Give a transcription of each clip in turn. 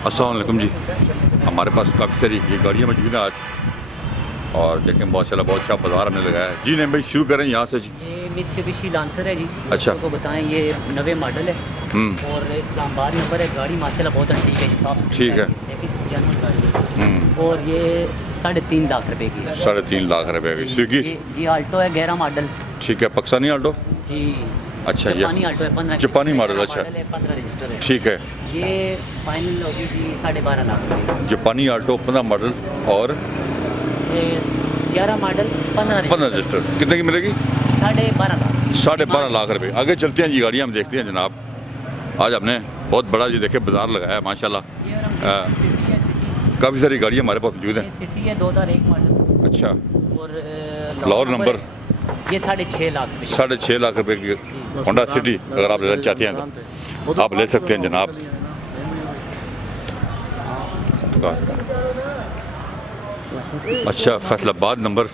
अस्सलाम वालेकुम जी। हमारे पास काफ़ी सारी ये गाड़ियाँ मौजूद हैं आज, और देखें माशाल्लाह बहुत अच्छा बाजार हमने लगाया है जी। नहीं भाई, शुरू करें यहाँ से जी। ये मित्सुबिशी लांसर है जी। अच्छा, आपको बताएं ये नवे मॉडल है और इस्लामाबाद नंबर है। गाड़ी माशाल्लाह बहुत अच्छी है जी, साफ ठीक है। जेन्युइन गाड़ी है और ये 3.5 लाख रुपए की है। 3.5 लाख रुपए की स्विगी। ये आल्टो है 11 मॉडल। ठीक है, पाकिस्तानी आल्टो। जी अच्छा, जापानी आल्टो है 15 जापानी मॉडल। अच्छा, 15 रजिस्टर है। ठीक है। ये फाइनल होगी जी 12.5 लाख रुपए। जापानी आल्टो 15 मॉडल और ये 11 मॉडल 15 रजिस्टर कितने की मिलेगी? 12.5 लाख। 12.5 लाख रुपए। आगे चलते हैं जी, गाड़ियाँ हम देखते हैं जनाब। आज हमने बहुत बड़ा जी देखे बाजार लगाया है माशाल्लाह। काफ़ी सारी गाड़ियाँ हमारे पास मौजूद हैं। सिटी है 2001 मॉडल। अच्छा, और लाहौर नंबर। ये 6.5 लाख रुपए। 6.5 लाख रुपए की होंडा सिटी अगर आप लेना चाहते हैं तो आप ले सकते हैं जनाब। अच्छा, फैसलाबाद नंबर।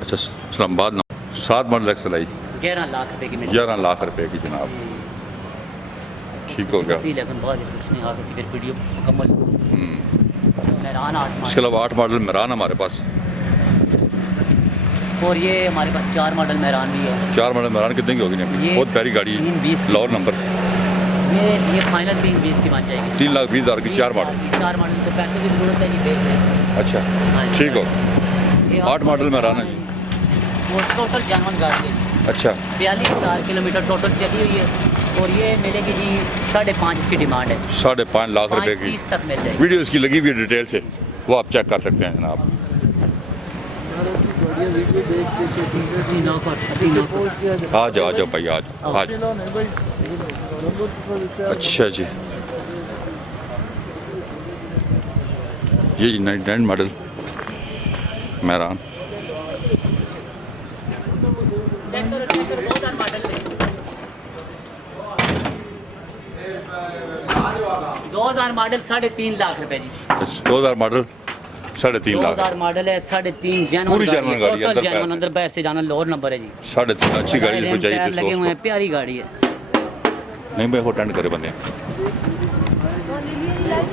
अच्छा, Islamabad number 7 model XL 11 lakh रुपए की मिलेगी। 11 लाख रुपए की जनाब। ठीक हो गया। वीडियो मुकम्मल। मेरान 8 इसके अलावा 8 मॉडल मेरान हमारे पास। और ये हमारे पास 4 मॉडल मेरान भी है। 4 मॉडल मेरान कितने की होगी? बहुत प्यारी गाड़ी है, 320 लाहौर नंबर। ये फाइनल 320 की बन जाएगी। 3,20,000 की 4 मॉडल। 4 मॉडल तो पैसे की जरूरत है जी, बेच रहे। अच्छा, ठीक हो। 8 मॉडल मेरान है जी। वो टोटल जेन्युइन गाड़ी है। अच्छा, 42,000 किलोमीटर टोटल चली हुई है। और ये मिलेगी जी 5.5 इसकी डिमांड है। 5.5 लाख रुपए की 30 तक मिल जाएगी। वीडियो इसकी लगी हुई है डिटेल से, वो आप चेक कर सकते हैं जनाब। आ जाओ भाई, आ जाओ। अच्छा जी, ये 99 मॉडल मेरान। 2000 मॉडल 3.5 लाख रुपए जी। 2000 मॉडल 3.5 लाख। 2000 मॉडल है 3.5 पूरी जेन्युइन गाड़ी है, जेन्युइन अंदर बाहर से जाना लोअर नंबर है जी। 3.5 अच्छी गाड़ी इसको चाहिए टायर थी लगे हुए हैं, दोस्तों। प्यारी गाड़ी है। नहीं भाई, हो टेंड करे बंदे।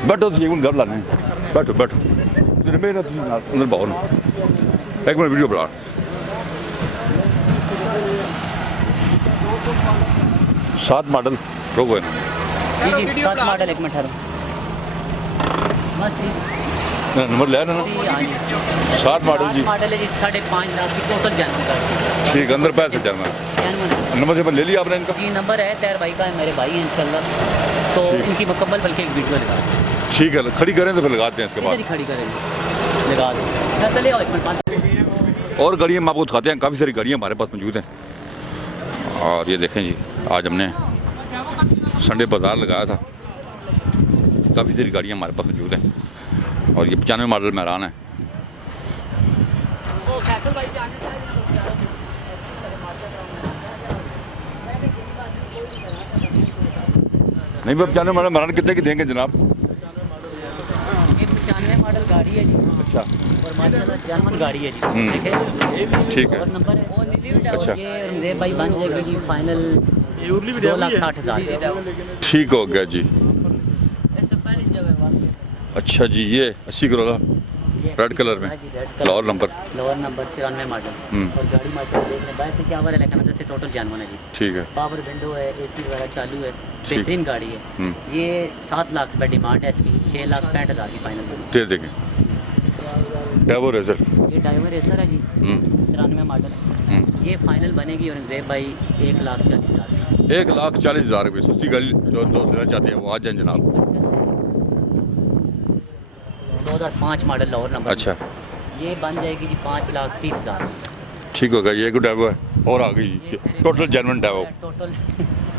बैठो जी, घर लाने। बैठो बैठो मेरा अंदर बाहर 1 मिनट वीडियो बना। 7 मॉडल रोको है ना जी 7 मॉडल 1 मिनट ठहरो। नंबर ले ना। 7 मॉडल जी। मॉडल है जी 5.5 लाख की टोटल जेन्युइन गाड़ी। ठीक, अंदर पैसे चलना। नंबर से ले लिया आपने इनका? जी नंबर है तैर भाई का, मेरे भाई हैं इंशाल्लाह। तो इनकी मुकम्मल बल्कि एक वीडियो लगा। ठीक है, खड़ी करें तो फिर लगाते हैं इसके बाद। खड़ी करेंगे, लगा दो। चले आओ 1 मिनट। और गाड़ियाँ हम आपको दिखाते हैं, काफ़ी सारी गाड़ियाँ हमारे पास मौजूद हैं। और ये देखें जी, आज हमने संडे बाज़ार लगाया था। काफ़ी सारी गाड़ियाँ हमारे पास मौजूद हैं। और ये 95 मॉडल मेरान है। नहीं भाई, 95 मॉडल मेरान कितने की देंगे जनाब? ये 95 मॉडल गाड़ी है जी। अच्छा, और माशाल्लाह जेन्युइन गाड़ी है जी। देखें ठीक है। और नंबर है। अच्छा, ये रमज़ेब भाई बन जाएगी जी फाइनल 2,60,000। ठीक हो गया जी। अच्छा जी, ये 80 किलो का रेड कलर में लाहौर नंबर। 94 मॉडल। और गाड़ी माशाल्लाह देखने बाहर से शावर है लेकिन अंदर से टोटल जेन्युइन है जी। ठीक है, पावर विंडो है, एसी वगैरह चालू है, बेहतरीन गाड़ी है। ये 7 लाख रुपए डिमांड है इसकी, 6,65,000 की फाइनल। दे देंगे। डाइवो रेजर। ये डाइवर रेसर है जी 93 मॉडल। ये फाइनल बनेगी और रमज़ेब भाई 1,40,000। 1,40,000 रुपये। सस्ती गाड़ी जो दोस्त लेना चाहते हैं वो आ जाए जनाब। 2005 मॉडल लाहौर नंबर। अच्छा, ये बन जाएगी जी 5,30,000। ठीक हो गया। ये एक डाइवो है और आ गई जी, टोटल जेन्युइन डाइवो। टोटल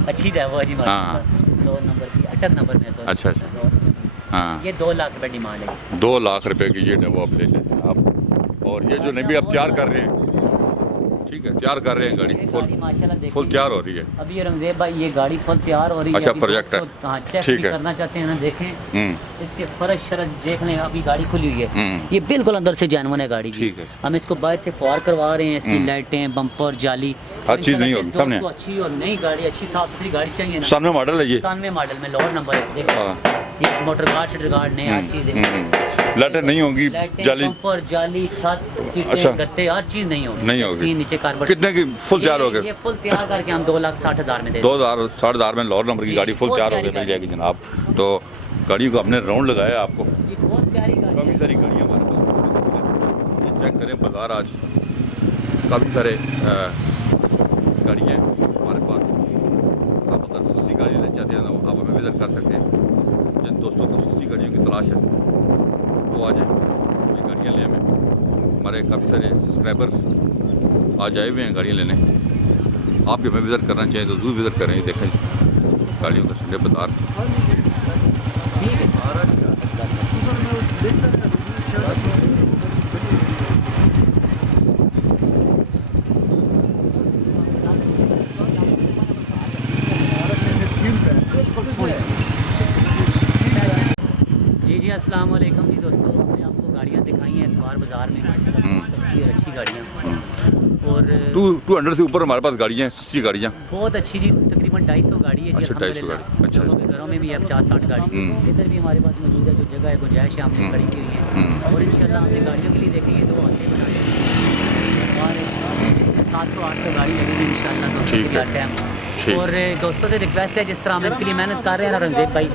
अच्छी डाइवो है जी माशाल्लाह। लाहौर नंबर की 68 नंबर में। अच्छा अच्छा, हाँ। ये 2 लाख रुपए डिमांड है। 2 लाख रुपए की ये डाइवो आप ले जाए जनाब। और ये जो नहीं भी आप तैयार कर रहे हैं ठीक है, तैयार कर रहे हैं गाड़ी ये फुल गाड़ी माशाल्लाह देखिए, फुल तैयार हो रही है। अभी ये रंगजेब भाई ये गाड़ी फुल तैयार हो रही है। अच्छा, अभी प्रोजेक्ट है। दोस्तों, हाँ, चेक ठीक भी है। करना चाहते हैं ना, देखें इसके फर्श शरज देख लें। अभी गाड़ी खुली हुई है, ये बिल्कुल अंदर से जानवन है गाड़ी जी। ठीक है। हम इसको बाहर से फॉर करवा रहे हैं, इसकी लाइटें, बम्पर, जाली, हर चीज़ नहीं होगी, सामने। दोस्तों अच्छी और नई गाड़ी, अच्छी साफ सुथरी गाड़ी चाहिए ना। सामने मॉडल है ये। 97 मॉडल में लोअर नंबर है, देखो हाँ। ये मोटर गार्ड शटर गार्ड नए हर चीज़ है। लाइटें नहीं होंगी, लाइटें, जाली बम्पर, जाली, छत, अच्छा। सीटें, गत्ते, हर चीज़ नहीं होगी। नहीं होगी। टैक्सी, नीचे कारबेट। कितने की फुल तैयार हो ये गए? फुल तैयार करके हम 2,60,000 में दे देंगे। 2,000 4,500 में लोअर नंबर की जी, गाड़ी फुल बहुत तैयार हो प्यारी गई मिल गाड़ी। जाएगी जनाब। तो गाड़ी को हमने राउंड लगाया आपको, ये बहुत प्यारी गाड़ी काफ़ी है। सारी गाड़ियाँ हमारे पास। ये चेक करें बाजार, आज काफ़ी सारे गाड़ियाँ हैं हमारे पास। आप अगर सस्ती गाड़ी लेना चाहते हैं तो आप हमें विज़िट कर सकते हैं। जिन दोस्तों को सस्ती गाड़ियों की तलाश है वो आ जाए, ये गाड़ियाँ ले हमें। हमारे काफ़ी सारे सब्सक्राइबर आज आए हुए हैं गाड़ियाँ लेने। आप भी हमें विज़िट करना चाहें तो ज़रूर विज़िट करें। ये देखें गाड़ियों का संडे बाजार। जी जी, अस्सलाम वालेकुम जी दोस्तों, हमने आपको गाड़ियाँ दिखाई हैं एतवार बाज़ार में, सस्ती और अच्छी गाड़ियाँ। और 200 से ऊपर हमारे पास गाड़ियाँ हैं, सस्ती गाड़ियाँ। बहुत अच्छी जी, तकरीबन 250 गाड़ी है जी। अच्छा, 250 अल्हम्दुलिल्लाह। गाड़ी, अच्छा। लोगों के घरों में भी है 50-60 गाड़ी। इधर भी हमारे पास मौजूद है, जो जगह है गुंजाइश है, हमने खड़ी की हुई है। और इंशाल्लाह हमने गाड़ियों के लिए देखेंगे 2 हफ्ते बनाने और 700-800 गाड़ी लगेगी इंशाल्लाह। तो ठीक है। टाइम ठीक। और दोस्तों से रिक्वेस्ट है, जिस तरह हम इनके लिए मेहनत कर रहे हैं ना रंगदेव भाई,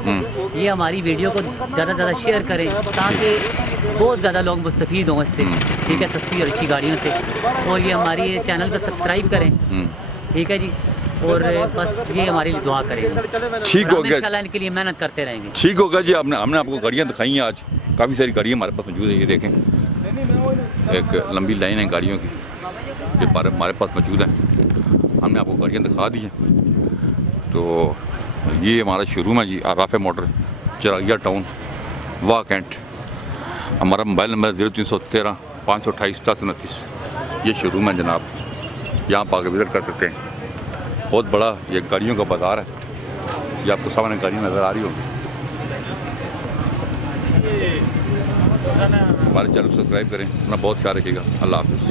ये हमारी वीडियो को ज़्यादा से ज़्यादा शेयर करें ताकि बहुत ज़्यादा लोग मुस्तफ़ीद हों इससे, ठीक है, सस्ती और अच्छी गाड़ियों से। और ये हमारी चैनल को सब्सक्राइब करें, ठीक है जी। और बस ये हमारी दुआ करें, ठीक हो गया, इंशाल्लाह इनके लिए मेहनत करते रहेंगे। ठीक होगा जी। हमने आपको गाड़ियाँ दिखाई हैं आज, काफ़ी सारी गाड़ियाँ हमारे पास मौजूद है। ये देखें एक लंबी लाइन है गाड़ियों की, ये हमारे पास मौजूद है। हमने आपको गाड़ियाँ दिखा दी हैं। तो ये हमारा शोरूम है जी, आराफे मोटर, चिरागिया टाउन, वाह कैंट। हमारा मोबाइल नंबर 0313 528 1029। ये शोरूम है जनाब, यहाँ पर आकर विज़िट कर सकते हैं। बहुत बड़ा ये गाड़ियों का बाज़ार है। ये आपको सामने गाड़ियाँ नज़र आ रही होंगी। हमारे चैनल सब्सक्राइब करें, अपना बहुत ख्याल रखिएगा। अल्लाह हाफ़िज़।